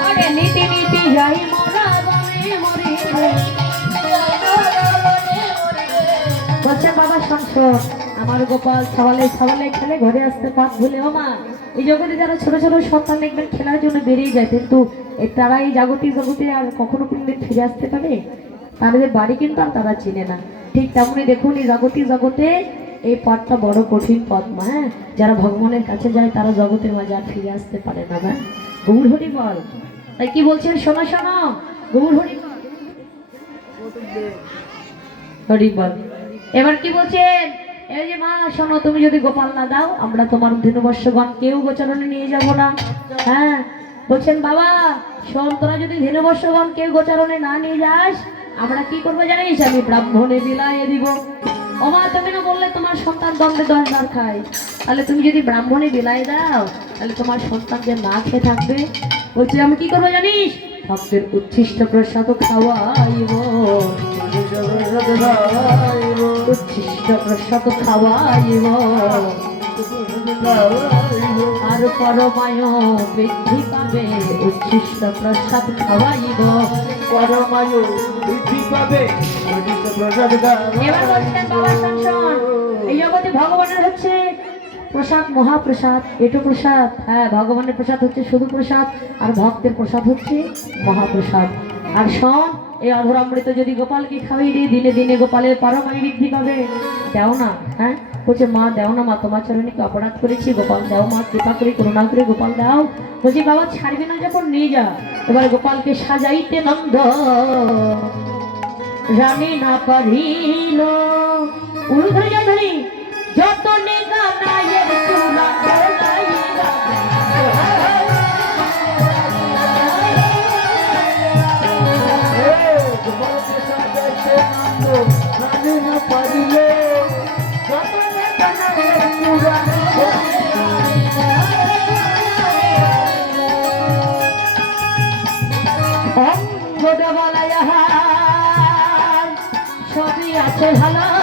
আরে নীতি নীতি যাই মোরা বনে মরি বলছে বাবা সংসদ আমার গোপাল সওয়ালে সওয়ালে খেলে ঘরে আসতে পাত ভুলে ও মা এই জগতে যারা ছোট ছোট সন্তান দেখবেন খেলার জন্য বেরিয়ে যায় কিন্তু তারা এই জাগতিক জগতে আর কখনো কোনদিন ফিরে আসতে পারে তাদের বাড়ি কিন্তু আর তারা চিনে না ঠিক তেমনি দেখুন এই জাগতিক জগতে এই পথটা বড় কঠিন পথ মা হ্যাঁ যারা ভগবানের কাছে যায় তারা জগতের মাঝে আর ফিরে আসতে পারে না না গৌর হরি বল তাই কি বলছেন শোনো শোনো গৌর হরি হরি বল এবার কি বলছেন এই যে মা শোনো তুমি যদি গোপাল না দাও আমরা তোমার ধেনুবর্ষগণ কেউ গোচরণে নিয়ে যাব না হ্যাঁ বলছেন বাবা শোন তোরা যদি ধেনুবর্ষগণ কেউ গোচরণে না নিয়ে যাস আমরা কি করবো জানিস আমি ব্রাহ্মণে বিলাইয়ে দিব ও মা তুমি না বললে তোমার সন্তান দ্বন্দ্বে 10 বার খায় তাহলে তুমি যদি ব্রাহ্মণে বিলাই দাও তাহলে তোমার সন্তান যে না খেয়ে থাকবে বলছি আমি কি করবো জানিস ভক্তের উচ্ছিষ্ট প্রসাদ খাওয়াইব উচ্ছিষ্ট প্রসাদ খাওয়াইব আর পরমায় বৃদ্ধি পাবে উচ্ছিষ্ট প্রসাদ খাওয়াইব পরমায়ু বৃদ্ধি পাবে এবার বলছেন বাবা সংসদ এই জগতে ভগবানের হচ্ছে প্রসাদ মহাপ্রসাদ এটো প্রসাদ হ্যাঁ ভগবানের প্রসাদ হচ্ছে শুধু প্রসাদ আর ভক্তের প্রসাদ হচ্ছে মহাপ্রসাদ আর শোন এই অধরামৃত যদি গোপালকে খাইয়ে দিয়ে দিনে দিনে গোপালের পরমায়ু বৃদ্ধি পাবে দেও না হ্যাঁ বলছে মা দেও না মা তোমার চরণে কি অপরাধ করেছি গোপাল দাও মা কৃপা করে করুণা করে গোপাল দাও বলছি বাবা ছাড়বি না যখন নিয়ে যা এবার গোপালকে সাজাইতে নন্দ রানী না পারিল উলুধরি ধরি যত নেগা নায়ের চূড়া সবই আছে ভালো